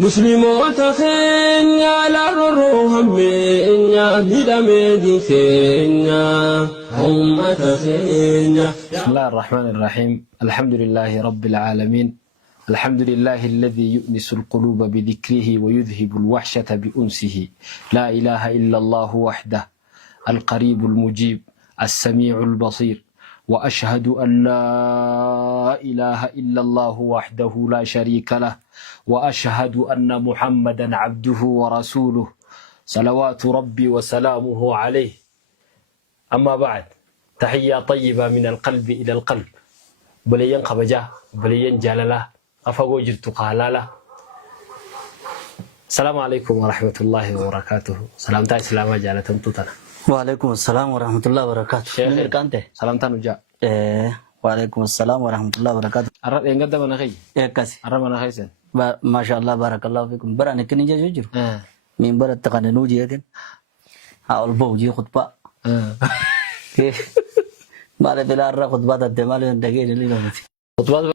مسلمون تخينيا للروهم بإنيا بدمدي خينيا هم تخينيا. بسم الله الرحمن الرحيم. الحمد لله رب العالمين. الحمد لله الذي يؤنس القلوب بذكره ويذهب الوحشة بأنسه. لا إله إلا الله وحده القريب المجيب السميع البصير. وأشهد أن لا إله إلا الله وحده لا شريك له. وأشهد أن محمدا عبده ورسوله صلوات ربي وسلامه عليه. أما بعد، تحية طيبة من القلب إلى القلب. بلين قبجة بلين جلالة أفقو جرت قالالة. السلام عليكم ورحمة الله وبركاته. سلام تاي سلامة جالة تمتوتنا. وعليكم السلام ورحمة الله وبركاته. شيخ سلام تنجا. وعليكم السلام ورحمة الله وبركاته. أرد إنك دم نخي. كاسي. أرد من نخي سن. ما شاء الله بارك الله فيكم. برا نكني جاجر. من برا تقنن نوجي هذين. هاول بوجي خطبة. ما له بلا رأى خطبة تدمال يندقي اللي نمتي. خطبة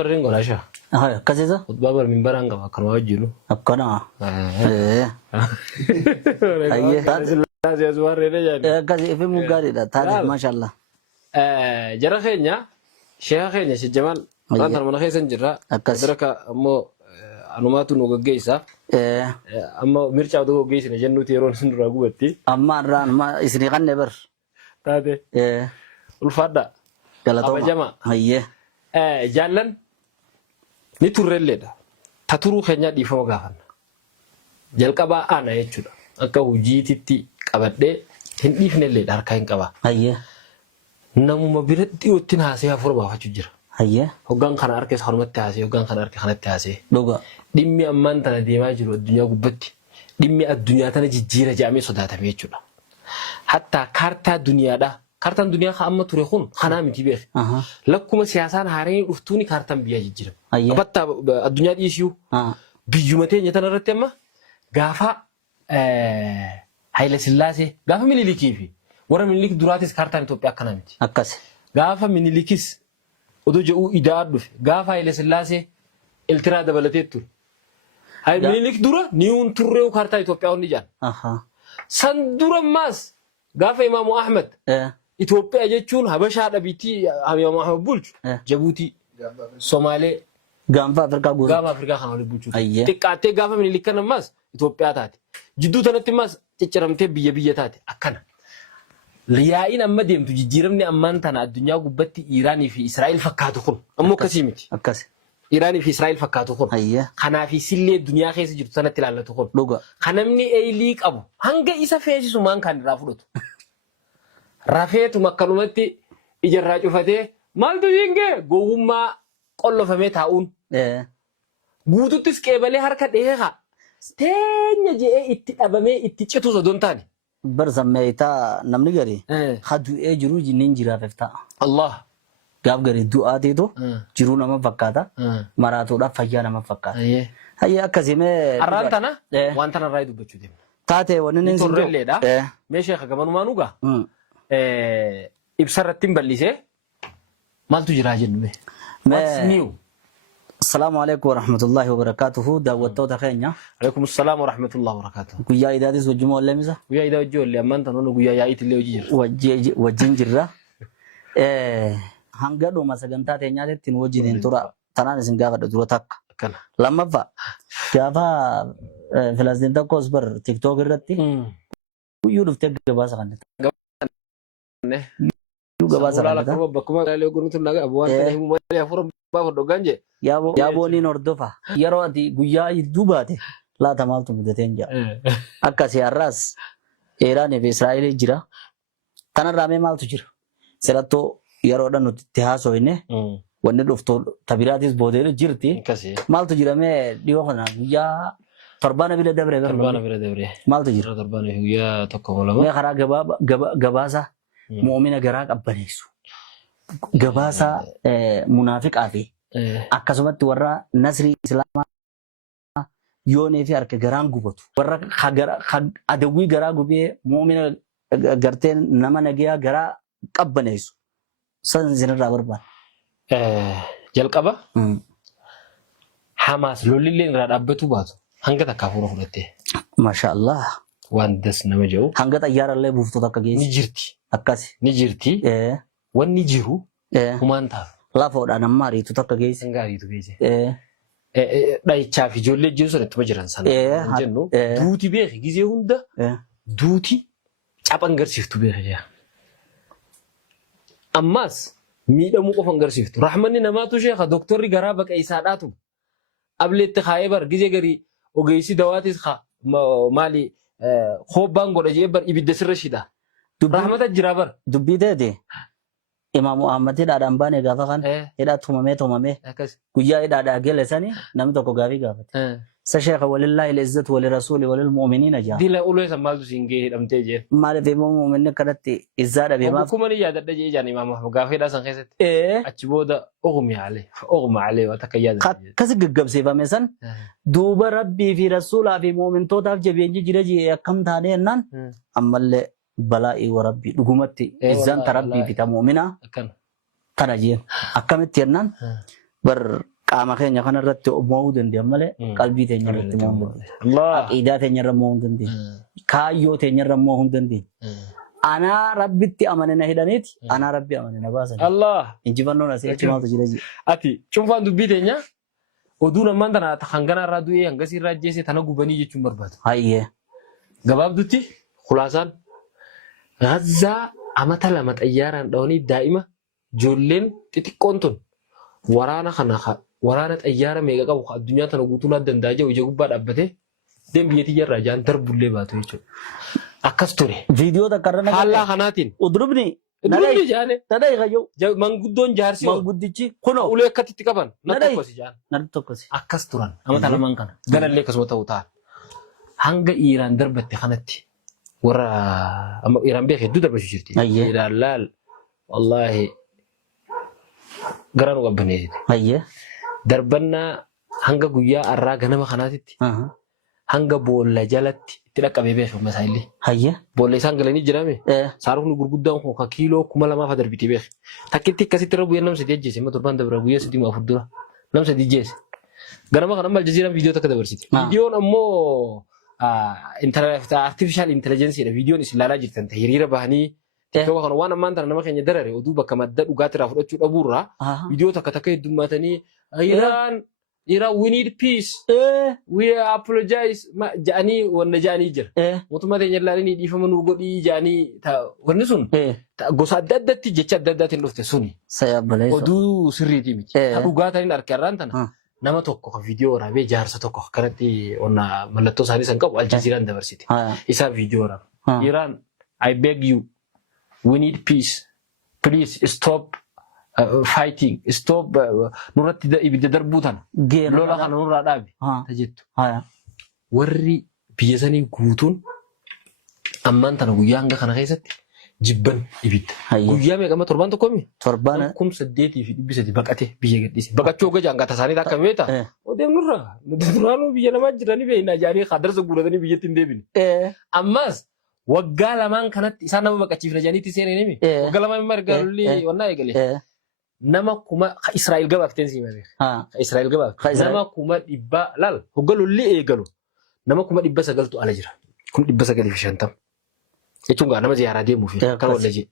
برين ولا شيء. هاي كاسي ذا. خطبة بر من برا عنك كانوا وجيلو. أبكنا. أيه. ناس يزوار رجال. كاسي في مقاري ده. تاريخ ما شاء الله. جرا خينيا شيخ خينيا شيخ جمال كان ترى خيسن جرا درك أمو أنوماتو نوجيسا أمو مرجع دوغو جيس نجنو تيرون سندرا قوتي أما ران ما إسري كان نبر تادي الفادا أبا جماعة هيه جالن نتورل لدا تطورو خينيا دي فما غافن جلكابا أنا يجودا أكا وجيتي كابدة هندي فيني لدا أركاين كابا هيه namuma biratti uttin haasee afur baafachuu jira. Hayyee. Hoggaan kana harkes harumatti haasee, hoggaan kana harkes kanatti haasee. Dhugaa. Dhimmi ammaan tana deemaa jiru addunyaa gubbatti. Dhimmi addunyaa tana jijjiira jedhamee sodaatamee jechuudha. Hatta kaartaa duniyaadha. Kaartaan duniyaa kan amma ture kun kanaa miti beeku. Lakkuma siyaasaan haaranii dhuftuuni kaartaan biyyaa jijjiirama. Hayyee. Abatta addunyaa dhiisiyuu. Biyyuma teenya tana irratti amma gaafa Haayile Sillaasee gaafa Minilikii fi warra Minilik duraatis kaartaan Itoophiyaa akkanaa miti. Akkasi. Gaafa Minilikis odoo jedhuu idaa dhufe gaafa Haayile Sillaasee Eeltiraa dabalatee ture. Minilik dura ni'uun turree kaartaa Itoophiyaa hundi jaan. San dura ammaas gaafa Imaamu Ahmed Itoophiyaa jechuun Habashaa dhabiitii Imaamu Ahmed bulchu Jabuutii Somaalee Gaanfa Afrikaa guutuu. Gaafa Afrikaa kana waliin bulchu. Xiqqaattee gaafa Minilik kan ammaas Itoophiyaa taate. Jidduu tanatti ammaas cicciramtee biyya taate akkana. Yaa'iin amma deemtu jijjiiramni ammaan tana addunyaa gubbatti Iraanii fi Israa'el fakkaatu kun ammoo akkasii miti. Akkasi. Iraanii fi Israa'el fakkaatu kun. Kanaaf sillee duniyaa keessa jirtu sanatti ilaallatu kun. Dhugaa. Kan namni eelii qabu hanga isa feesisu maan kan irraa fudhatu. Rafeetuma akkanumatti ijarraa cufatee maaltu yingee gowwummaa qollofamee taa'uun. Guututtis qeebalee harka dheeraa teenya je'ee itti dhabamee itti citu sodoon taane. Barsammeeyta namni gari hadu'ee jiru jinniin jiraafef ta'a. Allah. Gaaf gari du'aateetu jiruu nama fakkaata. Maraatuudhaaf fayyaa nama fakkaata. Hayyee akkasimee. Arraan tana waan tana irraa dubbachuu deemna. Taatee wanni inni turrelleedha. Mee sheekha gamanumaan ugaa. Ibsa irratti hin bal'isee maaltu jiraa jennu mee. What's new? السلام عليكم ورحمة الله وبركاته. دعوتو تخينيا. عليكم السلام ورحمة الله وبركاته. قويا إذا ديس وجمو ولا ميزة؟ قويا إذا وجو اللي أمان تنو قويا يايت اللي وجير. وجنجرة. هنقدو ما سجنتا تينيا تين وجدين ترى تنان سنجا قد ترى تك. كلا. لما فا كافا فلسطين تكوس بر تيك توك الرتي. ويورف تك جباسة كنت. نه. جباسة كنت. لا كم بكم على يقولون تناقة أبوان تناهم ما يفرم بافر دوغانجة. Yaabonni nordofa yeroo ati guyyaa hedduu baate laata maaltu mudateen jira. Akkasii har'aas Iraanii fi Israa'eel jira. Kanarraa mee maaltu jira? Sirattoo yeroodhaan nuti itti haasofne wanni dhuftu tabiraatis boodee jirti. Maaltu jira mee dhiyoo kana guyyaa torbaana bira dabre. Torbaana bira dabre. Maaltu jira? Torbaana guyyaa tokko lama. Mee karaa gabaasa mu'umina garaa qabbaneessu. Gabaasa munaafiqaa fi akkasumatti warra nasrii islaamaa yoonee fi harka garaan gubatu warra adawwii garaa gubee mu'mina gartee nama nagayaa garaa qabbaneessu san isinirraa barbaada. Jalqaba Hamaas lolillee irraa dhaabbatu baatu hanga takka hafuura fudhattee. Maashaallah. Waan das nama jiru. Hanga xayyaarallee buuftoota akka geessu. Ni jirti. Akkasi. Ni jirti. Wanni jiru humaan ta'a. Lafoodhaan amma ariitu takka geessu. Hanga ariitu geesse. Dhahichaa fi ijoollee jiru sanatti jiran sana. Jennu duuti beeki gizee hunda duuti caphan garsiiftu beeka. Ammas miidhamuu qofa garsiiftu. Rahmanni namaatu sheekha doktorri garaa baqa isaadhaatu. Ableetti kaa'ee bar gizee garii ogeessi dawaatis maali hobbaan godha jee bar ibidda sirra shida. Rahmata jira bar. Dubbii ta'e Imam Muhammad dhaadhaan baane gaafa kan hidhaa tumamee guyyaa hidhaadhaa gele sani namni tokko gaafii gaafate. Sa sheekha walillahi al-izzatu wa lirrasuuli wa lilmu'miniina jaa. Dila ulee san maaltu siin gahee hidhamtee jee. Maaliif immoo mu'minni kanatti izzaa dhabee maaf. Kuma ni yaadadha jee jaan Imam Muhammad gaafa hidhaa san keessatti. Achi booda oogumii alee waan takka yaadadha. Kasi gaggabseefame san duuba rabbii fi rasuulaa fi mu'mintootaaf jabeenyi jira jee akkam taane jennaan ammallee balaa'i wa rabbii dhugumatti izzaan ta rabbii fi ta mu'minaa tana jeen akkamitti jennaan bar qaama keenya kanarratti mo'uu dandeenya malee qalbii teenya irratti mo'uu dandeenya. Aqiidaa teenya irra mo'uu dandeenya. Kaayyoo teenya irra mo'uu dandeenya. Anaa rabbitti amane na hidhaniiti anaa rabbi amane na baasan. Injifannoon asii achi maaltu jira jee. Ati cuunfaan dubbii teenya oduu namaan tana hangana irraa du'ee hangasii irraa ajjeese tana gubanii jechuun barbaadu. Hayyee. Gabaabdutti khulaasaan Gazzaa amata lama xayyaaraan dhawanii daa'ima ijoolleen xixiqqoon tun waraana xayyaara meeqa qabu addunyaa tana guutuu naa danda'a jiru ija gubbaa dhaabbatee deem biyyattii irraa jaan darbullee baatu jechuudha. Akkas ture. Viidiyoo takka irra nagaa. Haala kanaatiin. Udurubni. Udurubni jaane. Tadai kayyoo. Manguddoon jaarsi. Manguddichi. Kunoo. Ulee akkatti qaban. Natti tokkosi jaan. Natti tokkosi. Akkas turan. Amata lamaan kana. Ganallee akkasuma ta'u ta'a. Hanga Iiraan darbatte kanatti. Warra amma Iiraan beek hedduu darbachuu jirti. Iiraan laal wallaahi garaan qabbaneeti. Hayyee. Darbannaa hanga guyyaa arraa ganama kanaatitti hanga boolla jalatti itti dhaqqabee beeku masaayillee. Hayyee. Boolla isaan galanii jirame. Saarofni gurguddaan kun ka kiiloo 2000 darbitee beeku. Takkitti akkasitti irra guyyaa namsa ajjeese amma torban dabra guyyaa 3 dura namsa ajjeese. Ganama kana Al Jazeeraan viidiyoo takka dabarsite. Viidiyoon ammoo artificial intelligence dha videoon isin ilaalaa jirtan hiriira bahanii TikTok kana waan ammaan tana nama keenya darare oduu bakka madda dhugaatii irraa fudhachuu dhabuurraa viidiyoo takka heddummaatanii Iran we need peace we apologize ja'anii wanna ja'anii jira mootummaa teenya ilaalanii dhiifama nuu godhii ja'anii wanni sun gosa adda addaatti jecha adda addaatiin dhufte suni oduu sirriitii miti dhugaataniin harkarraan tana nama tokko kan viidiyoo waraabee jaarsa tokko kanatti onna mallattoo isaanii san qabu Al Jazeeraan dabarsite. Isaa viidiyoo waraaba. Iran, I beg you, we need peace. Please stop fighting. Stop nurratti ibidda darbuu tana. Lola kana nurraa dhaabi. Tajettu. Warri biyya sanii guutuun ammaan tana guyyaa hanga kana keessatti jibban ibidda. Guyyaa meeqama torban tokko mi? Torban 8,300 baqate biyya gadhiise. Baqachuu hogga jaangata isaanii akka meeta. Odeemnurra duraanuu biyya namaa jiranii beeknaa jaanii hadarsa guuratanii biyyatti hin deebine. Ammas waggaa lamaan kanatti isaan nama baqachiifna jaaniitti seenanii mi? Waggaa lamaan marga lolli wannaa eegale. Nama kuma Israa'el gabaafteen siima beeka. Israa'el gabaaf. Nama kuma 100 laal hogga lolli eegalu. Nama kuma 900tu ala jira. 950. Jechuun gaa nama ziyaaraa deemuuf kan wallajee.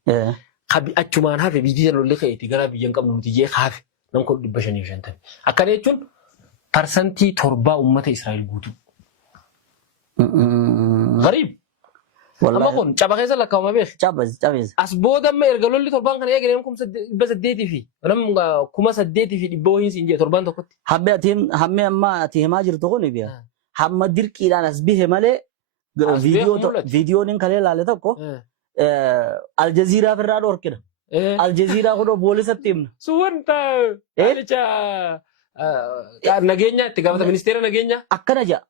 Kabi achumaan hafe biyyi lolli ka'eeti gara biyyan qabnu nuti jee hafe nama 550. Akkana jechuun parsantii 7 uummata Israa'el guutuu. Gariib. Amma kun caba keessa lakkaa'uma beek. Cabes. As booda amma erga lolli torbaan kana eegale nama 800 fi nama 800 fi dhibba wahiin siin jee torbaan tokkotti. Hammee amma ati himaa jirtu kun biya. Hamma dirqiidhaan as bihe malee viidiyoon kalee ilaale tokko Al Jazeeraa firraa dhorkina. Al Jazeeraa kun poolisatti himna. Suwanta nageenya itti gaafata ministeera nageenya. Akkana jaa.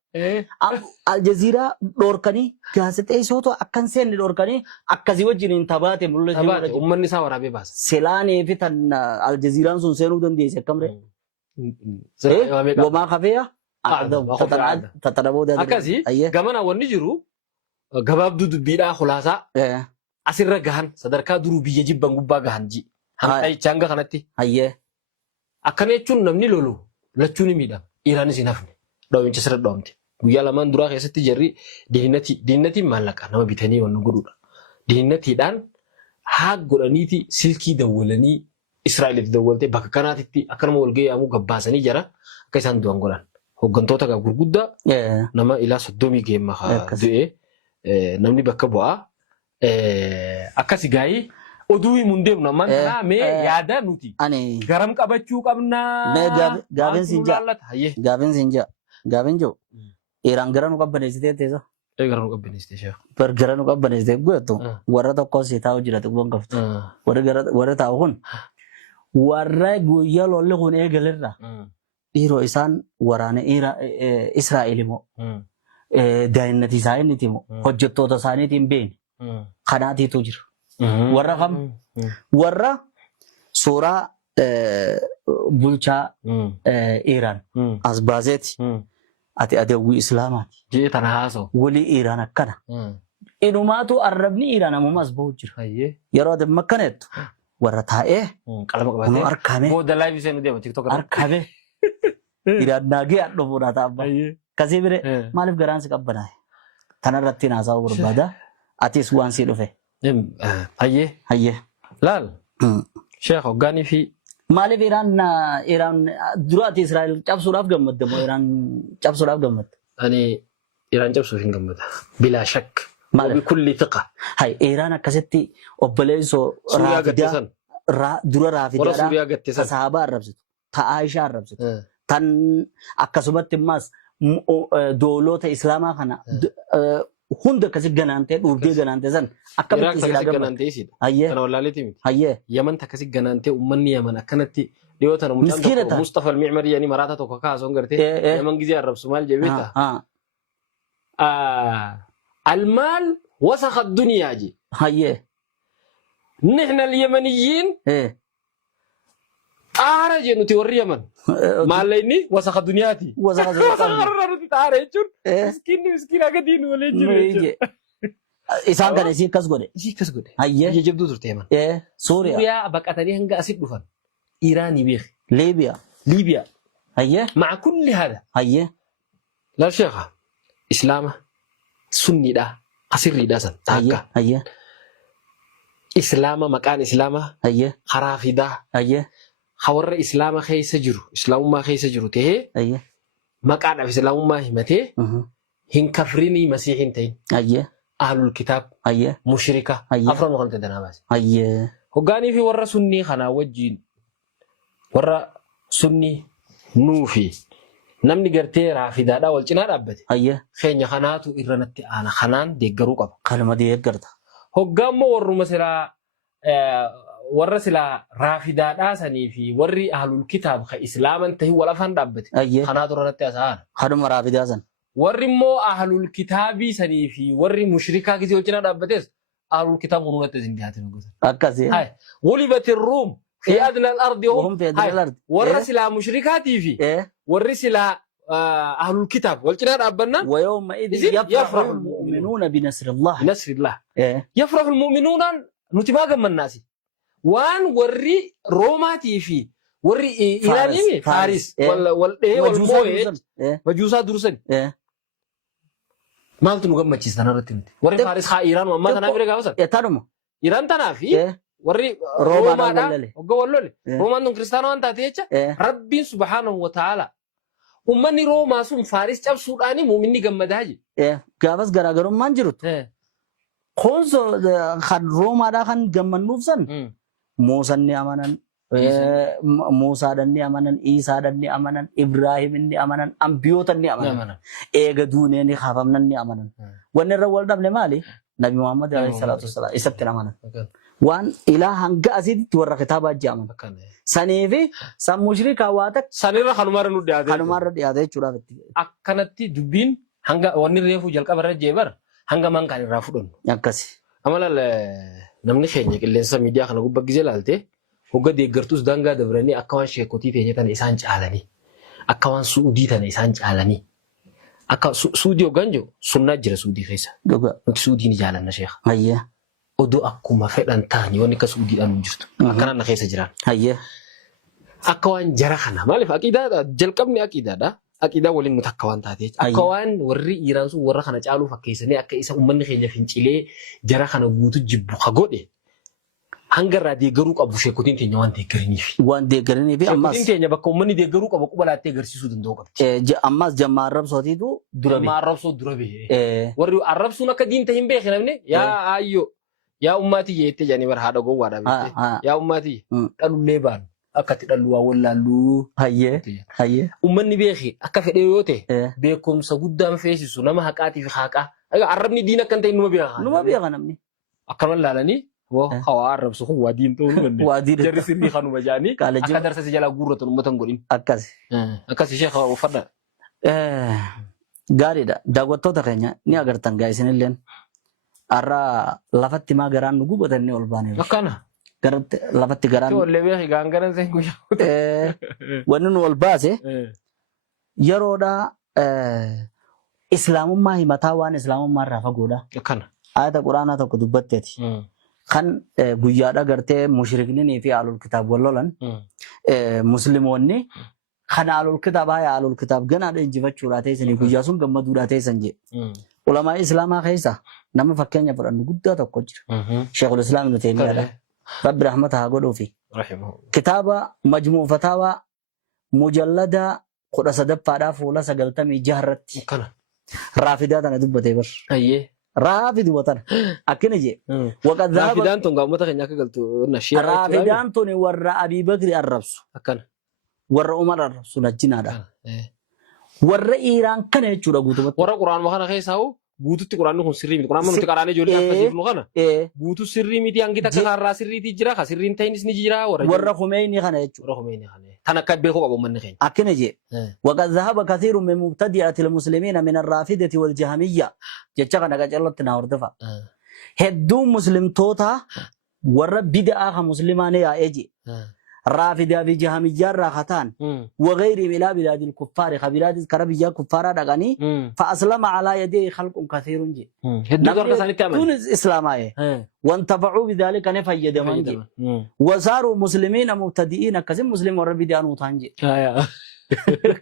Al Jazeeraa dhorkanii gaazexeessootu akkan seenne dhorkanii akkasii wajjin tabaate mul'atu. Tabaate uummanni isaa waraabee baasa. Selaanee fi tan Al Jazeeraan sun seenuu dandeesse akkamre. وما خفية أعظم تتنبو ده akkasi أيه gamana wanni jiru gabaabduu dubbiidhaa khulaasaa asirra gahan sadarkaa duruu biyya jibban gubbaa gahan ji hanqaayichaa hanga kanatti أيه akkana jechuun namni lolu lachuu ni miidhama Iraanis hin hafne dhawincha sirra dhawamte guyyaa lamaan duraa keessatti jarri diinnatiin maallaqa nama bitanii waan godhuudha diinnatiidhaan haa godhaniiti silkii dawwalanii Israa'elitti dawwalte bakka kanaatitti akkanuma walga'ii yaamuu gabbaasanii jara akka isaan du'an godhan hooggantoota gurguddaa nama ilaa 30 geemma du'e namni bakka bu'aa akkasi gaayii oduu himuun deemnu ammaan kanaa mee yaada nuti garam qabachuu qabnaa mee gaafin sinjaa gaafin jiru Iraan gara nu qabbaneessitee teessa gara nu qabbaneessitee sheekh bar gara nu qabbaneessitee guyyattu warra tokko si taa'u jira tokkoon qabtu warra taa'u kun warra guyyaa lolli kun eegalerra dhiiroo isaan waraana Israa'el immoo daa'imnati isaaniiti immoo hojjettoota isaaniitiin beeni kanaatiitu jira warra kam warra suuraa bulchaa Iraan as baaseeti ati adawwii islaamaati jee tana haasoo walii Iraan akkana inumaatu arrabni Iraan ammumas bahu jira yeroo ati makkaneettu warra taa'ee qalama qabatee arkame booda live isee nu deema TikTok arkame Iraan naagee adda fuudhaa taa'abba kasii bire maaliif garaan si qabbanaa tanarratti naasaa'uu barbaada atis waan si dhufe hayyee laal sheekh hoggaanii fi maaliif Iraan duraati Israa'el cabsuudhaaf gammadda moo Iraan cabsuudhaaf gammadda ani Iraan cabsuuf hin gammada bilaa shakk bikulli thiqa hay Iraan akkasitti obboleessoo dura raafidaadhaa sahaabaa arrabsitu ta Aishaa arrabsitu tan akkasumatti immaas dooloota islaamaa kana hunda akkasi ganaantee dhuurtee ganaantee san akkamitti isilaa ganaantee isidha kana wallaaliti miti Yaman akkasi ganaantee ummanni Yaman akkanatti dhiyootana mucaan Mustafa al-Mi'mari yani maraata tokko kaasoon gartee Yaman gizee arrabsu maal jebeeta المال وسخ الدنيا جي هيه نحن اليمنيين أرجع نتوري اليمن ما ليني وسخ الدنيا تي وسخ الدنيا تاريخون مسكين أكدين ولا يجي إسان كان يصير كسبه هيه يجيب دوسر تيمان سوريا بقى هنگا أسيب دفن إيراني بيخ ليبيا هيه مع كل هذا هيه لا شيخ إسلام sunni dah asirri dah san taka islama makan islama harafida hawarra islama khaisa jiru islamumma khaisa jiru te makan af islamumma himate hin kafrini masihin tay ahlul kitab mushrika afran waqal tadana bas hogani fi warra sunni khana wajin warra sunni nufi namni gartee raafidaadhaa wal cinaa dhaabbate keenya kanaatu irranatti aana kanaan deeggaruu qaba kanuma deeggarta hoggaammoo warra silaa raafidaadhaa sanii fi warri ahlul kitaab ka islaaman tahi wal afaan dhaabbate kanaatu irratti asa'aana kanuma raafidaa san warri immoo ahlul kitaabii sanii fi warri mushrikaa gisee wal cinaa dhaabbates ahlul kitaab kunuunatti isin dhiyaatin akkasii gulibati ruum في أدنى الأرض وهم في أدنى الأرض ورسلا مشركاتي في ورسلا أهل الكتاب والكتاب أبنا ويومئذ يفرح المؤمنون بنصر الله يفرح المؤمنون نتباقى من الناس وان وري روماتي في وري إيراني فارس والمويت مجوسا درسن ما قلت نقول مجلس تنارتين وري فارس خا إيران وما تنابير قاوسا إيران تنافي وري روما دا وقولوا روما نون كريستيانو أنت تيجا ربي سبحانه وتعالى ومني روما سوم فارس جاب سوداني مؤمني جمد هاجي قابس غراغرم مانجروت خونسو خد روما دا خن جمن نوفسن موسى ني امانن موسى دني امانن عيسى دني امانن ابراهيم ني امانن انبيوت ني امانن ايغا دوني ني خافمن ني امانن ونر ولدم لمالي نبي محمد عليه الصلاه والسلام يسبتنا امانن وان إله هنگا أزيد تورا كتابة جامن سنيفي سام مشرك أواتك سنيرا خنمار ندياده خنمار ندياده چورا بتي أكنتي دبين هنگا ونير ريفو جلكا برا جيبر هنگا مان كان رافودون يكسي أمالا نمني خيني كلين سا ميديا خنا غوب بغيزل التي hogga deeggartus dangaa dabranii akka waan sheekotii teenye tana isaan caalanii akka waan suudii tana isaan caalanii akka suudii hoggan jiru sunnaa jira suudii keessa. Nuti suudii ni jaalanna sheekha. Hayya. Odoo akkuma fedhan ta'anii waan akka suudiidhaan hin jirtu. Akkanaan na keessa jiran. Hayya. Akka waan jara kana maaliif aqiidaadha jalqabni aqiidaadha. Aqiidaa waliin nuti akka waan taatee akka waan warri Iiraan sun warra kana caaluu fakkeessanii akka isa uummanni keenya fincilee jara kana guutu jibbu ha godhe hanga irraa deeggaruu qabu sheekotiin teenya waan deeggaraniif. Waan deeggaraniif ammas sheekotiin teenya bakka uummanni deeggaruu qabu quba laattee agarsiisuu danda'u qabdi. Ammas jammaa arrabsootiitu dura jammaa arrabsoo dura bahee. Warri arrabsuun akka diinta hin beekne namni yaa ayyoo yaa ummaatii jettee jedhanii bara haadha gowwaadha beektee yaa ummaatii dhalullee baanu. Akkatti dhallu waa wallaallu. Hayyee. Uummanni beeki akka fedhe yoo ta'e beekumsa guddaan feesisu nama haqaatii fi haqaa. Arrabni diin akka hin ta'e numa beeka. Numa beeka namni. Akkama laalanii hawaa arrabsu kun waa diin ta'uu nu dandeenya. Waa diin. Jarri sirrii kanuma jaanii akka darsa si jalaa guurratan uummatan godhin. Akkasi. Akkasi ishee uffadha. Gaariidha. Daawwattoota keenya ni agartan gaa isinilleen har'a lafatti maa garaan nu gubatan ni ol baane. Akkana. Lafatti garaan. Tollee beeki gaangaran seen guyyaa. Wanni nu ol baase yeroodha islaamummaa himataa waan islaamummaa irraa fagoodha. Akkana. Ayata quraanaa tokko dubbatteeti. Kan guyyaadha gartee mushriknii fi alul kitaab wal lolan muslimoonni kan alul kitaabaa yaa alul kitaab ganaadha injifachuudhaa teessanii guyyaa sun gammaduudhaa teessan jee. Ulamaa islaamaa keessa nama fakkeenya fudhannu guddaa tokko jira. Sheekul Islaam Ibn Taymiyaadha. Rabbi rahmata haa godhuufi. Kitaaba majmuu fataawaa mujallada 13 fuula 96 irratti raafidaa tana dubbatee bar. Raafidu watan akkana jee. Raafidaan tun uummata keenya akka galtu nashee. Raafidaan tun warra Abii Bakri arrabsu. Akkana. Warra Umar arrabsu najjinaadha. Warra Iiraan kana jechuudha guutumatti. Warra Quraanuma kana keessaa hoo guututti Quraanni kun sirrii miti. Quraanni nuti qaraanee ijoollee akkasiifnu kana. Guutuu sirrii miti hangi takka kaarraa sirriitii jira ka sirriin ta'inis ni jira. Warra Khumeyni kana jechuudha. Warra Khumeyni kana. Tan akka beekuu qabu uummanni keenya. Akkana jee. Waqad dhahaba kathiirun min mubtadi'ati al-muslimiina min ar-raafidati wal-jahamiyya. Jecha kana qacallatti naa hordofa. Hedduun muslimtoota warra bid'aa kan muslimaan yaa'ee jee. رافدة في جهمية راختان وغير بلا بلاد الكفار خبيرات كربية كفارة دغني فأسلم على يديه خلق كثير جي تونس إسلامية وانتفعوا بذلك نفيد منجي وصاروا مسلمين مبتدئين كزم مسلم وربي دانو تانجي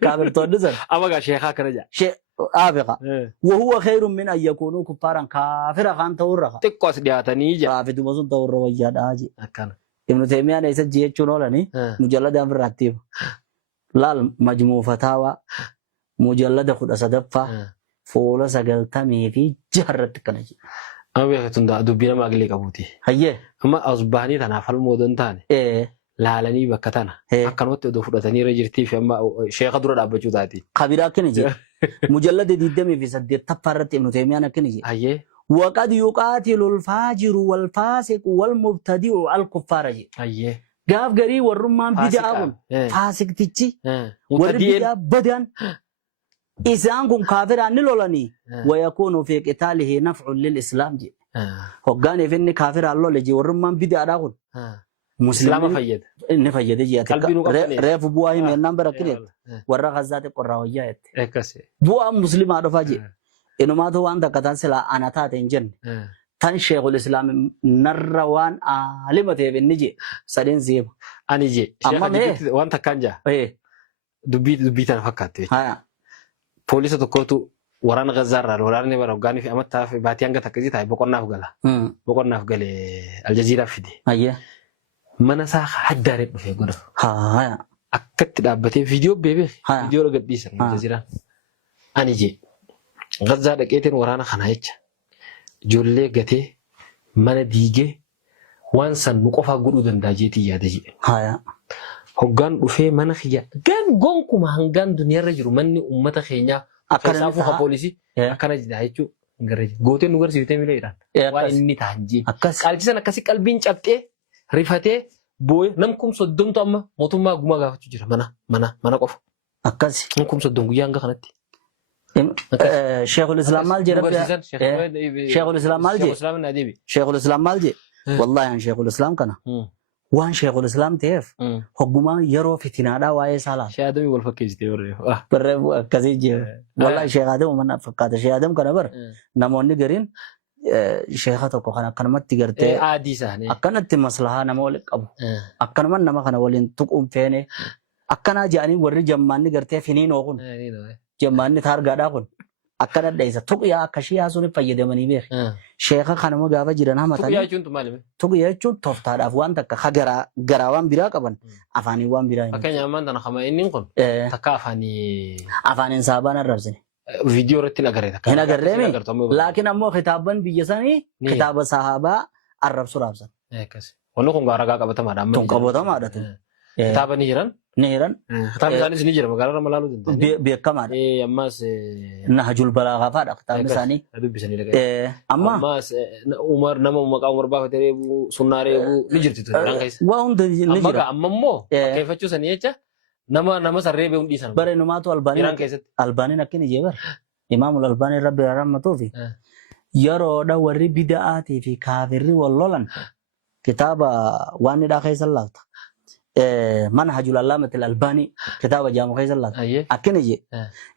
كابر تودزر أما شيخا كرجع شيء آبقة وهو خير من أن يكونوا كفارا كافرا خان تورها تقوس دياتني جا رافد مزون تور وياد آجي أكان ابن تيمية ليس جيه چونولاني مجلد أمراتيب لال مجموع فتاوى مجلد خد أصدفة فولا سقلتمي في جهرت كنجي أما بيختون دا دبينا ما أقلي كبوتي هيه أما أصبحني تنافل مودن تاني لالني بكتانا أكن وقت دفرتني رجرتي في أما شيخ درا أبجو داتي خبيرا كنجي مجلد ديدمي في سد تفرت ابن تيمية كنجي هيه وقد يقاتل الفاجر والفاسق والمبتدع الكفار جي هيه قاف قري والرمان بدعون فاسق تيجي والبدع بدن إسانكم كافر عن لولاني ويكون في قتاله نفع للإسلام جي هقاني فيني كافر الله لجي والرمان بدع داون مسلم فيد نفيد جي ريف بواهي من نمبر كنيت ورا غزات قراوية اكسي بوا مسلم عرفا جي إنما تو أنت كتان سلا أنا تاتين جن تان شيخ الإسلام نروان عالمة بنجي سدين زيب أنا جي شيخ دبيت وانت كانجا دبيت أنا فكرت بوليس تكوتو وران غزار وران نبرة وغاني في أمتها في باتيانغا تكذي تاي بقولنا في قلة الجزيرة في دي أيه mana saa haddaare dhufee godha. Haa. Akkatti dhaabbatee viidiyoo beebee viidiyoo irra gadhiisan jira. Ani jee Gazaa dhaqeetiin waraana kana jecha ijoollee gatee mana diigee waan san nu qofaa godhuu danda'a jeetii yaada jee. Haa. Hoggaan dhufee mana kiyya gonkuma hangaan duniyaarra jiru manni uummata keenyaa keessaa fuufa poolisii akkana jedha jechuun gooteen nu garsiiftee miileedhaan waan inni ta'an jee. Qaalchisan akkasii qalbiin cabxee. Rifatee booye namkum soddomtu amma mootummaa gumaa gaafachuu jira mana qofa. Akkasi. Namkum soddom guyyaa hanga kanatti. Sheikhul Islaam maal jedha? Sheikhul Islaam maal jedha? Sheikhul Islaam maal jedha? Wallahi an Sheikhul Islaam kana. waan sheekul islaam ta'eef hoggumaa yeroo fitinaadhaa waa'ee isaa laata. Shee Adamii wal fakkeessitee warree. Barree akkasii jira. Wallahi Sheekh Adam mana fakkaata. Sheekh Adam kana bar namoonni gariin sheekha tokko kan akkanumatti gartee aadii isaanii akkanatti maslahaa nama waliin qabu. Akkanuma nama kana waliin tuquun feene akkanaa jedhanii warri jammaanni gartee finiinoo kun jammaanni taargaadhaa kun akkana dheessa tuqyaa akka shiyaa sun fayyadamanii beek. Sheekha kanuma gaafa jiran hamatanii. tuqyaa jechuun maali? Tuqyaa jechuun tooftaadhaaf waan takka garaa waan biraa qaban afaanii waan biraa. Fakkeenyaaf ammaan tana kama inni kun takka afaanii. Afaaniin saabaan arrabsine. Viidiyoo irratti nagaree takka. Hin agarreemi. Laakiin ammoo kitaaban biyya sanii kitaaba sahaabaa arrabsu raabsan. Wanni kun ragaa qabatamaadha. Tun qabatamaadha tun. Kitaaba ni jiran. Ni jiran. Kitaaba isaanis ni jira magaalaa irra malaaluu danda'u. Beekamaadha. Ammas. Nahjul balaagaa fa'aadha kitaabni isaanii. Dubbisanii dhagaa. Ammas Umar nama maqaa Umar baafatee reebuu sunnaa reebuu ni jirti turaan keessa. Waa hunda ni jira. Amma immoo fakkeeffachuu sanii jecha nama sarree beeku dhiisan. Bare numaatu Albaaniin akkini jee bara. Imaamul Albaanii rabbi rahmatuufi. Yeroodha warri bida'aatii fi kaafirri wal lolan kitaaba waan hidhaa keessa laata. Manhajul Allaamatil Albaanii kitaaba jaamu keessa laata. Akkini jee.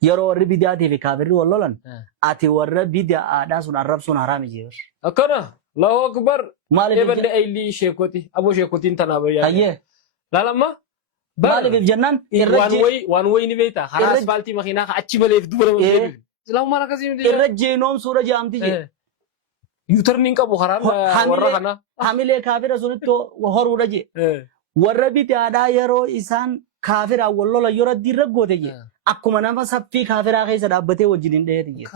Yeroo warri bida'aatii fi kaafirri wal lolan ati warra bida'aadhaa sun arrabsuun haraami jee. Akkana. Allahu akbar. Maaliif eebande ayli sheekoti aboo sheekotiin tanaa bayyaa. Ayyee. Laalamma. Maaliif jennaan waan wayi ni beektaa haraa asfaaltii makiinaa achi baleef duba nama deebiif. Islaamu maal akkasii miti. Irra jeenoom suura jaamti jee. Yuutarniin qabu karaan warra kana. Hamilee kaafira sunitti horuudha jee. Warra bida'aadhaa yeroo isaan kaafira wal lola yeroo dirra goote jee. Akkuma nama saffii kaafiraa keessa dhaabbatee wajjin hin dheetin jee.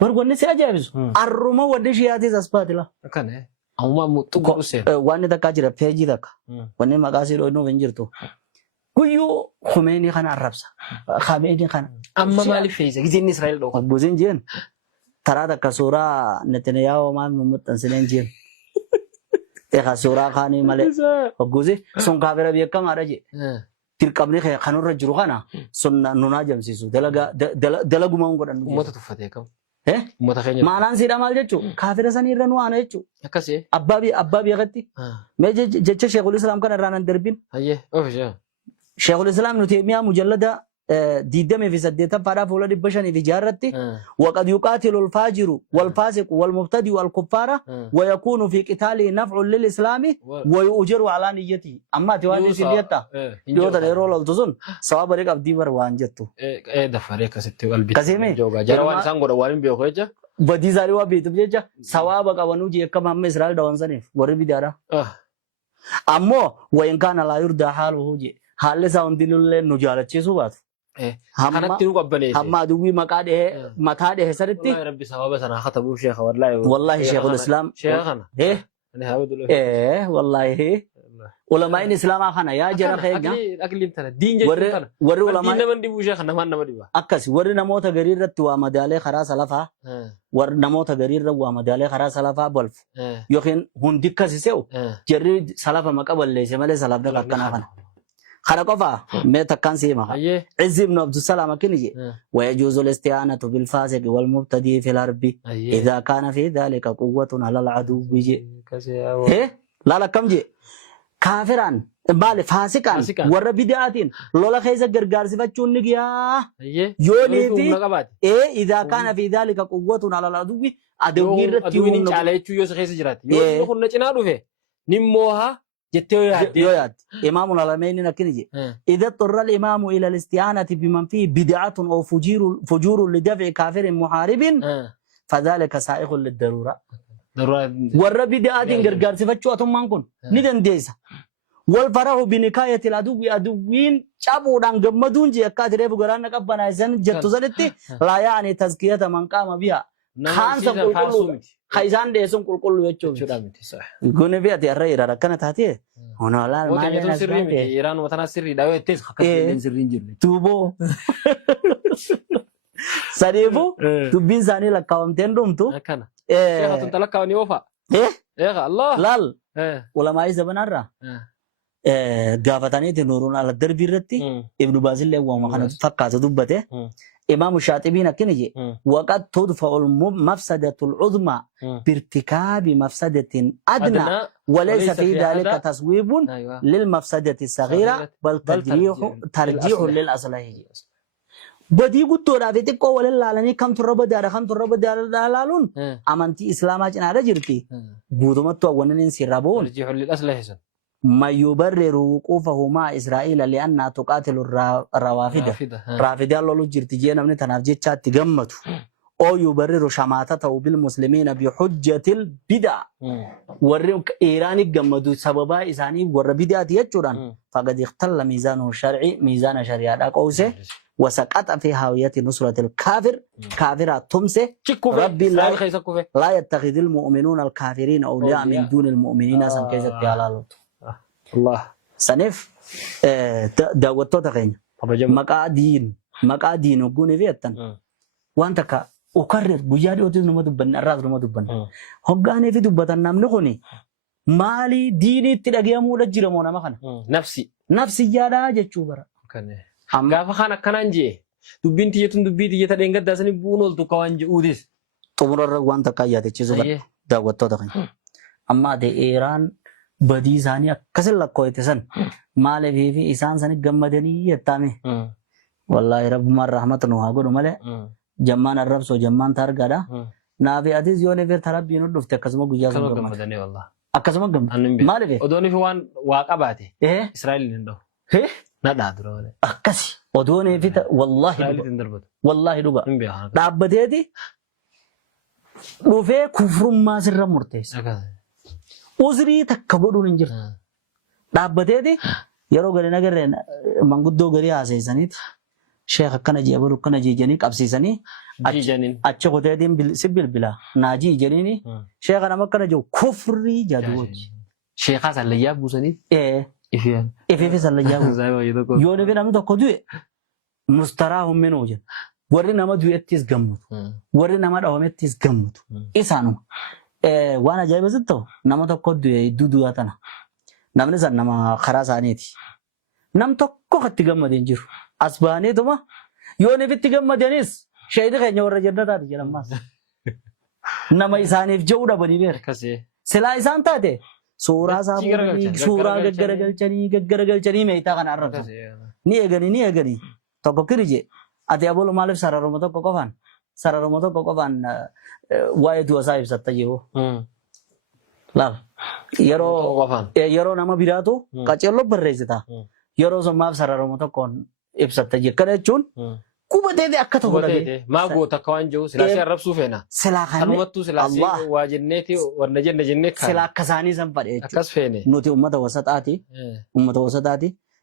Bargoonni si ajaa'ibisu. Arruma wadde shiyaatis as baatila. Akkana. Amma mutu goruseen. Wanni takka jira peejii takka. Wanni maqaa si dhoofnuuf hin jirtu. Guyyuu Khumeenii kana arrabsa. Khamenii kana. Amma maaliif fe'isa? Gizeen Israa'el dhooqa. Buziin jeen. Taraa takka suuraa Netanyaahoo maal mummuttansineen jeen. Egaa suuraa kaanii malee. Guzi sun kaafira beekamaadha jee. Dirqamni kanarra jiru kana sun nunaa jamsiisu. Dalaguma hin godhannu. Uummata tuffatee qabu. Maalaan siidha maal jechuun kaafira sanii irra nu aana jechuun. Akkasii. Abbaa beekatti. Mee jecha Sheekul Islaam kana irraan hin darbin. Hayyee oofishaa. Sheekul Islaam nuti mi'a mujallada 28 fadhaa fuula 500 ijaarratti waqad yuqaatilu al-faajiru wal-faasiqu wal-mubtadi wal-kuffaara ويكون في قتاله نفع للإسلام ويؤجر على نيته أما تواني سيديتا يودا يرول التزون سواب ريك أبدي بروان جتو دفاري كستي قلبي كسيمي جروان سانغو دوالين بيوخيجا بدي زاري وابيت بيجا سواب كوانو جي كم هم إسرائيل دوان سنيف وري بدارا أمو وإن كان لا يرضى حاله جي حال ساونديلله نجارة چيسوبات kanatti nu qabbaneesse. Hamma aduwwii mataa dhehe saritti. Wallahi rabbi sababa sana khatabuuf sheekha wallahi. Wallahi Sheekul Islaam. Sheekha kana. Ani haawadu loo. Wallahi. Ulamaa'in Islaamaa kana yaa jara keenya. Akliin tana diin jechuun kana. Warri ulamaa. Diin nama dhibuu sheekha namaan nama dhiba. Akkasi warri namoota garii irratti waa madaalee karaa salafaa. Warri namoota garii irra waa madaalee karaa salafaa bolfu. Yookiin hundi akkasi se'u. Jarri salafa maqa balleesse malee salafni akkanaa kana. خرقفا ميتا كان سيما عز بن عبد السلام كنجي ويجوز الاستعانة بالفاسق والمبتدي في الحرب إذا كان في ذلك قوة على العدو بيجي لا لا كم جي كافران بالي فاسقان ور بدعاتين لولا خيزة غرغار صفاتون نغيا يوني في إذا كان في ذلك قوة على العدو عدو رتيون نچاله چو يوس خيزة جرات يوس خون نچنا دوفه نموها يويات إمام العلمين نكنيجي إذا اضطر الإمام إلى الاستعانة بمن فيه بدعة أو فجور لدفع كافر محارب فذلك سائغ للضرورة ور بدعات غرغار صفاتو اتمان كون ندن ديسا والفرح بنكاية العدو عدوين چابودان غمدون جي اكادري بغران قبنا زن جتو زلتي لا يعني تزكية من قام بها خان سقول خيزان ديسون قلقلو يچو غوني بياتي الرئي ركنا تاتي هنا لا ما لنا سري ايران وطن سري داوي تيس خكتين سرين جير توبو سريبو تبين زاني لكاوم تندوم تو كان شيخ تلقاوني وفا الله لال علماء زبنارا قافتاني تنورون على الدرب الرتي ابن باز اللي هو ما كان فقط دبته إمام الشاطبي نكنجي وقد تدفع المفسدة العظمى بارتكاب مفسدة أدنى وليس في ذلك تصويب للمفسدة الصغيرة بل ترجيح للأصلية بدي قلت له في تكو ولا لالني كم تربى دار لالون أمانتي إسلام أجن على جرتي بودمت وانن سيرابون ترجيح للأصلية ما يبرر وقوفه مع إسرائيل لأنها تقاتل الروافد رافد الله جرتي جينا من تنافجي تشات تجمتوا أو يبرر شماتته بالمسلمين بحجة البدع ورق إيراني جمدوا سببا إساني وربدعة يجوران فقد اختل ميزانه الشرعي ميزان شريعة قوسه وسقط في هاوية نصرة الكافر كافرة تمسه ربي لا يتخذ المؤمنون الكافرين أولياء من دون المؤمنين سنكيزة ديالالو الله سنف داوتو تغين مقادين وقوني فيتن وانتك أكرر بجاري وتز نما دبن الراس نما دبن هقاني في دبتن نام نخوني مالي ديني تلاقيا مولا جيرمونا مخانا نفسي جادا جتشو برا gaafa kana kanan je dubbin tiyatun dubbii tiyata dhenga dasani buunol tu kawan je udis tumurra wanta kayyate chisu daawwattoota kan amma de Iran badii isaanii akkasin lakkooyte san maaliif fi isaan sani gammadanii yettame wallahi rabbumaan rahmata nu haa godhu malee jammaan arrabsoo jammaan targaadha naafi atis yoo nefer tarabbiin nu dhufte akkasuma guyyaa sun gammadanii wallahi akkasuma gammad maaliif odooni fi waan waa qabaate Israa'el hin dhawu ندا درونه أكسي ودوني في والله دوبا دابتيتي وفي كفر ما سر مرتس وزري تكبروا نجر دابتيتي يرو غري نغرين منغدو غري اسيسنيت شيخ كنا جيبلو كنا جيجني قبسيسني اچ غوتيدين سبل بلا ناجي جريني شيخ انا مكنا جو كفري جادوج شيخ ساليا بوسني إفي سالجاو يوني بنا متو كدوه مستراهم منو جن ورنا ما دوه تيس جمد ورنا ما دوه تيس جمد إسانو وانا جاي بزتو نما تو كدوه دودو أتانا نمني سان نما خراس آنيتي نم تو كوخت جمد ينجرو أسباني توما يوني في تجمد ينيس شايد خير ورا جنة تاتي جلام ماس نما إساني في جودا بني بير سلا إسان تاتي سورة سامي سورة جعجر جني ميتا كان عرب ني أغني تكو كريجي أتي أبولو مالف سرارو متو كوكوفان وايد وسايب ستجيو لا يرو نما بيراتو كاتيلو بريزتا يرو سماف سرارو متو كون إبستجي كريجون كوبتة أكتر ولا ما قو تكوان جو سلاسي الرب سوفينا سلاخاني أمتو سلاسي واجنتي ورنجن نجنك سلاك كساني سنبادي أكاس فيني نوتي أمة وسط آتي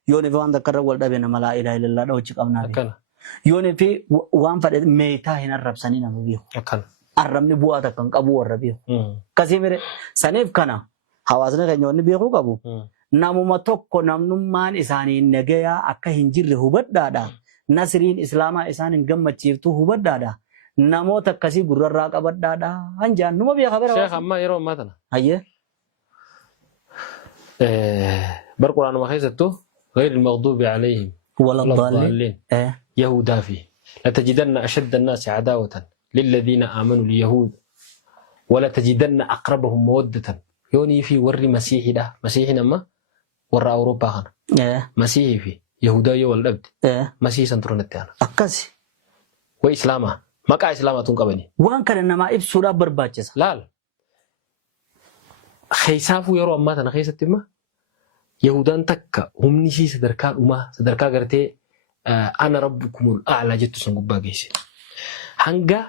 يوني في وان ذكر والدا بين ما لا إله إلا الله دوتشك أمنا يوني في وان فرد ميتا هنا الرب سني نبيه الرب نبوا تكن كابو الربيه كذي مره سنيف كنا حواسنا كنيون نبيه كابو نامو ماتوك كنامنو مان إساني نجيا أكا هنجر هبط دادا نصرين إسلام إسان إنكم متشيفتو هو بدادا نامو تكسي غرر راك بدادا هنجان نما بيا خبر شيخ أما يرو ماتنا هيه بالقرآن ما خيزتو غير المغضوب عليهم ولا الضالين يهودا فيه لتجدن أشد الناس عداوة للذين آمنوا اليهود ولا تجدن أقربهم مودة يوني في ور مسيحي ده مسيحي نما ور أوروبا خان مسيحي فيه يهودا يولد مسيح سنترونت أنا أكاسي وإسلامه ما كا إسلامه تونكبني وان كان نما إبسورة برباجس لا خيسافو يرو أما تنا خيسة ما يهودان تك هم نشي صدركا غرتي أنا ربكم الأعلى جت سنقبا جيسي هنگا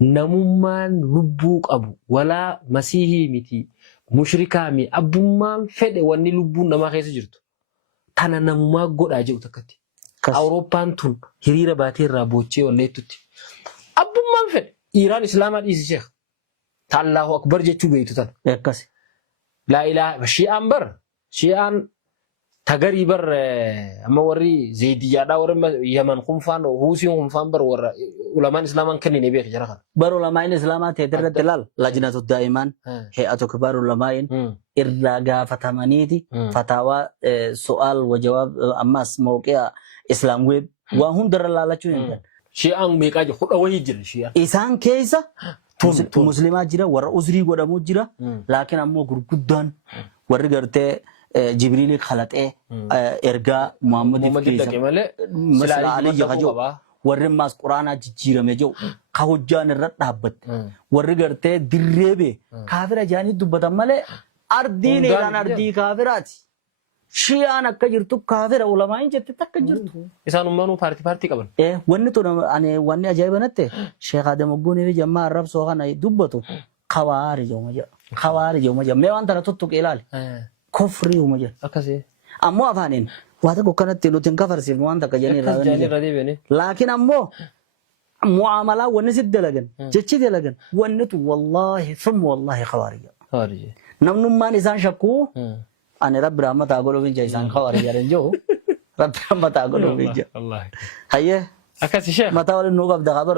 نمومان لبوك أبو ولا مسيحي متي مشركا مي أبو مان فد واني لبو نما خيسة جرتو تانا نموما قد أجيو تكتي أوروبان تون هريرا باتي رابوچي ونيتوتي أبو مان فد إيران إسلامات إيسي شيخ الله أكبر جيتو بيتو تان يكاسي لا إله شيئان بر شيئان تجاري بر أما وري زيدية دا ورم يمن خنفان وهوسي خنفان بر ور علماء الإسلام كن نبيه جرخان بر علماء الإسلام تدرر دلال لجنة الدائمان هيئة كبار علماء إرجع فتمانيتي فتاوى سؤال وجواب أماس موقع إسلام ويب وهم در الله لا شو شيئا ميكاج خد أوهي جل شيئا إنسان كيسا مسلمات جرا ور أسري ولا مجرا لكن أمو غرقدان ورقرته جبريل خلت إرجع محمد كيسا مثلا علي يخجو ورماس قرآن جيرا مجو خوجان الرد هبت ورقرته دربه كافر جاني دبته ماله أردين إيران أردي كافرات شيئا نكجرتو كافر علماء جت تكجرتو إنسان ما نو بارتي كبر واني تو أنا واني أجاي بنته شيخ آدم أبوني في جماعة الرب سوغا ناي دبتو خوارج يوم جا ما أنت رتوتو كيلال كفري يوم جا أكاسي أمو أفانين وهذا كوكانة تلو تنكفر سيف وانت كجاني رادي لكن أمو معاملة ونسد دلجن جتشي دلجن ونتو والله ثم والله خوارج نمنو ما نسان شكو أنا رب رحمة أقوله من جيسان خوارج يرنجو رب رحمة أقوله من جا الله هيه أكاسي شيخ ما تقول إنه قبض خبر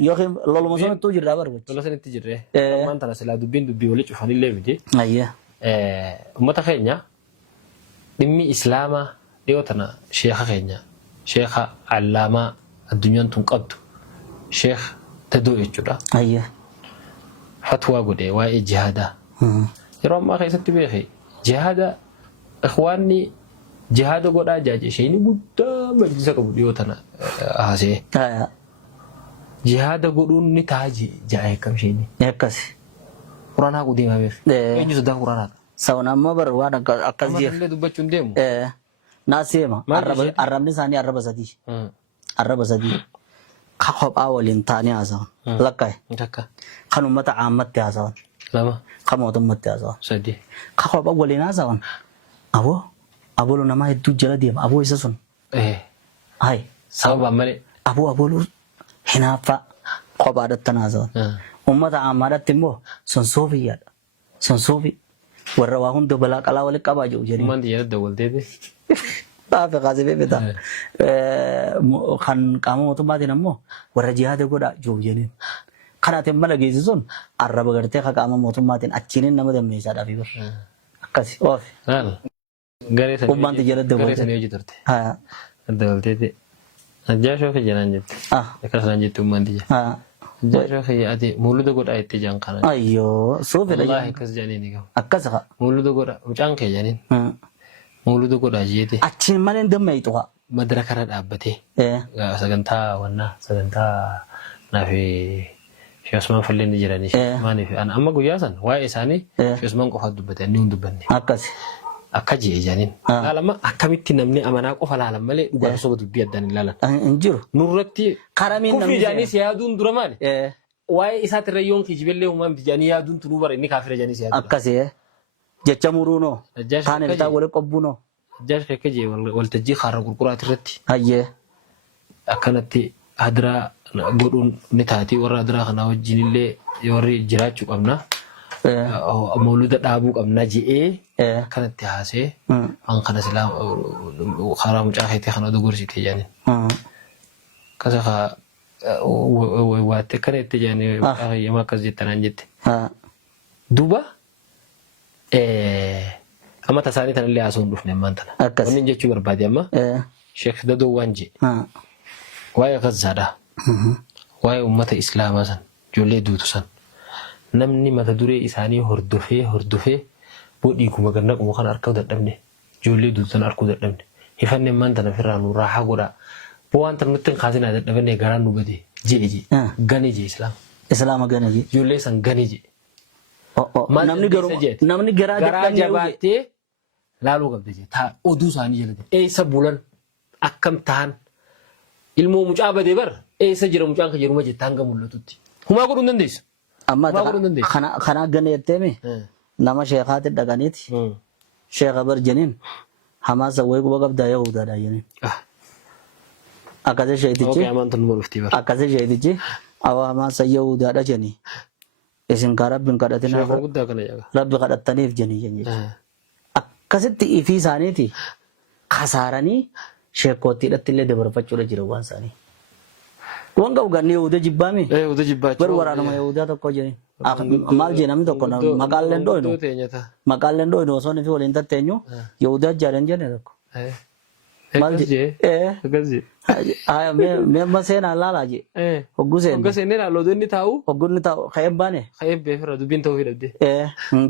يوخيم لولو مسون توجر دابر لولو سنة تجر ما أنت نسلا دبي ولي شوفاني اللي بدي هيه ما تخيلنا دمي إسلاما ديوتنا شيخ خيلنا شيخ علامة الدنيا تنقض شيخ تدو إيجودا هيه فتوى قدي واي جهادا يروم ما خيست بيخي جهادا إخواني جهادا قد أجاجي شيني بودا مجلسة كبوديوتنا هاسي جهادا قدون نتاجي جاي كم شيني يكسي قرآن aku di mabir. Ini sudah Quran. Sauna mabar wada akazir. Amma du bacun demu. Nasema Arab ni sani Arab sadi. Arab sadi. Khab awalin tani azan. Lakai. Lakka. Khanu mata amat ya azan. Lama. Kamu tu mata azan. Sadi. Khab awalin azan. Abo lu nama itu jala diam. Abo isa sun. Hai. Sabab amale. Abo lu hinafa. Khab adat tanazan. ummata amarat timbo son sofi warra wa hum do bala kala wal qaba jo jeri man diya dawal dede ta fe qazi be beta khan kamu to ma dinammo warra jihad goda jo jeri khana te mala gezi son arab garte kha kamu motum ma tin achinin nama de mesa da fi bar akasi of hal gare sa umman te jere dawal gare sa ne jitorte ha dawal dede ajasho fe jananjit kasanjit umman diya جاشو خي أدي مولود قد أيت جان كنا أيوه سوف والله كز جانين يكام أكذا مولود قد وجان كي جانين مولود قد أجيته أتشين مالين دم يتوها مدرك رد أبته سجنتا ونا سجنتا نافي في اسمان فلين جيراني ما نفي أنا أما قياسا واي إساني في اسمان قفاد دبته نيون دبني أكجي جانين لا لما أكملت نمني أمانة قفلا لما لي وقال صوت بيدان لا لا انجر نورتي كرامين كفي جاني سيادون درمان واي إسات الريون كي جبل لهم هم تجاني يادون تنوبر إني كافر جاني سيادون أكاسي جتشمورونو كان التا ولا قبونو جاش كجي والتجي خارج القرآن رتي هيه أكنتي هدرا بدون نتاتي ورا هدرا خنا وجين اللي يوري جراج أمنا مولود أبوك أمنا جي كانت تحاسي أن كان سلام خارج مجاهد خنا دغور سيتي جاني كذا خا وات كانت تجاني يما كذي تنانجت دوبا أما تساني تنا اللي أسون رفنا ما أنتنا ونجي شو بربادي أما شيخ دادو وانجي واي غزة واي أمة الإسلام مثلا جولي دوتسان نمني ما تدري إساني هردفه بودي كم كنا كم كان أركض الدمني جولي دوتسان أركض الدمني يفهم ما أنتنا في رانو راحة قرا بوان ترنتين خازن هذا الدمني غران نبدي جي غني جي إسلام غني جي جولي سان غني جي namni garaa jabaatee laaluu qabdi jee taa oduu isaanii jalate eessa bulan akkam ta'an ilmoo mucaa badee bar eessa jira mucaan kan jedhuma jette hanga mul'atutti humaa godhuu hin dandeessu. Amma kana gana jetteemi nama sheekaati dhaqaniiti sheeka bar jeniin hamaasa wayii quba qabdaa yahudaadha jeniin akkasii sheetichi awwa hamaasa yahudaadha jenii. Isin karabin kadatina rabbi kadataniif jeni jenni akkasitti ifi isaaniiti kasaaranii sheekootiidhatti illee dabarfachuudha jira waan isaanii. Waan qabu ganni Yahuda jibbaami. Yahuda jibbaachu. Bar waraanuma Yahudaa tokko jedhani. Maal jee namni tokko maqaaleen dhooyinu. Maqaaleen dhooyinu osoo inni fi waliin tatteenyu Yahudaa jaalan jenne tokko. Maal jee? Akkasii. Mee amma seenaa laalaa jee. Hogguu seenne. Hogga seennee laaloo inni taa'u. Hoggunni taa'u ka'een baane. Ka'een beefira dubbiin ta'uu hidhabde.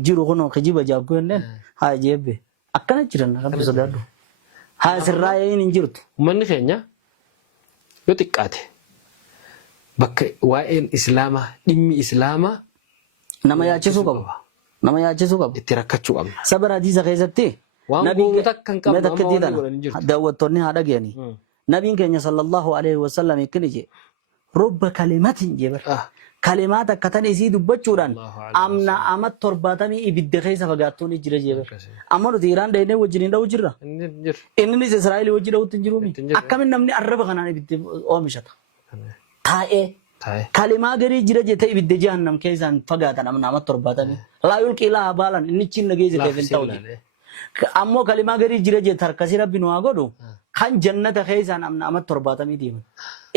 Jiru kun kijiba jaabbu jenneen haa jeebbe. Akkana jiran rabbi sodaadhu. Haa sirraa hin jirtu. Uummanni keenya yoo xiqqaate bakka waa'een islaamaa dhimmi islaamaa nama yaachisuu qabu. Nama yaachisuu qabu. Itti rakkachuu qabna. Sabara hadiisa keessatti nabiin takkan qabu daawwattoonni haa dhageenii. Nabiin keenya sallallahu alaihi wasallam ikkini je robba kalimatin je bar kalimaat akkatan isii dubbachuudhaan amna amat 70 ibidda keessa fagaattuun jira je bar amma nuti Iraan dhaynee wajjin dha'u jirra. Innis Israa'eel wajjin dha'utti hin jiruumi. Akkamin namni arraba kanaan ibidda oomishata. Taa'ee kalimaa garii jira jette ibidda jahannam keessaan fagaatan amna amat 70 laa yulqilaa baalan inni chin nageesse teefin ta'u. Ammoo kalimaa garii jira jette harkasi rabbi nu haa godhu kan jannata keessaan amna amat 70 deeman.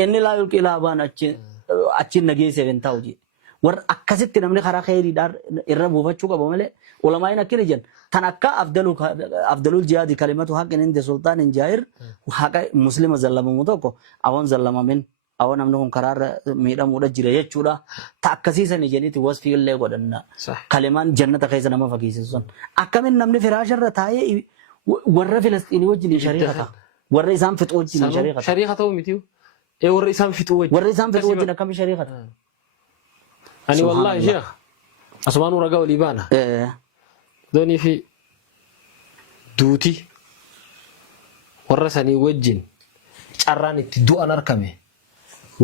Inni laa yulqilaa baan achiin nageesse teefin ta'u je. War akkasitti namni karaa khayriidhaan irra buufachuu qaba malee ulamaa'in akkini jen tan akka afdalul jihaadi kalimatu haqqin inde sultaanin jaahir haqa muslima zallamamu tokko awwan zallamamin awwan namni kun karaarra miidhamuudha jira jechuudha. Ta akkasiisan jeniiti wasfi illee godhanna. Kalimaan jannata keessa nama fageessisu sun. Akkamin namni firaasharra taa'ee warra Filisxiinii wajjin shariikata. Warra isaan fixuu wajjin shariikata. Shariikata miti. Warra isaan fixuu wajjin. Warra isaan fixuu wajjin akkami shariikata. Ani wallahi sheekh asmaanu ragaa walii baana. Doonii fi duuti warra sanii wajjin carraan itti du'an arkame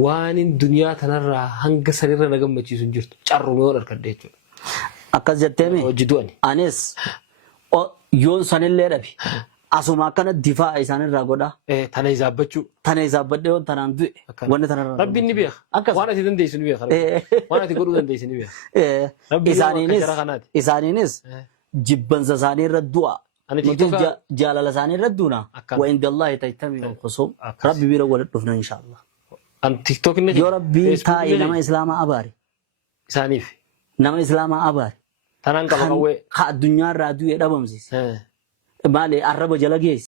waan duniyaa tanarraa hanga sanirra na gammachiisu hin jirtu carrume waan arkadde jechuudha. Akkas jetteemi. Hojii du'ani. Anis yoon sanillee dhabi. Asuma akkana difaa isaanirraa godha. Tana izaabbachuu. Tana izaabbadhee waan tanaan du'e. Wanni tanarraa. Rabbiin ni beeka. Waan ati dandeessu ni beeka. Waan ati godhuu dandeessu ni beeka. Isaanis jibbansa isaaniirra du'a. Nuti jaalala isaaniirra duuna. Wa inda Allahi tajtami al-khusum. Rabbi bira walitti dhufna inshallah. An TikTok ni. Yoo Rabbiin taa'e nama Islaamaa abaari. Isaaniif. Nama Islaamaa abaari. Tanaan qaba qawwee. Ka addunyaarraa du'e dhabamsiise. Maali arraba jala geesse.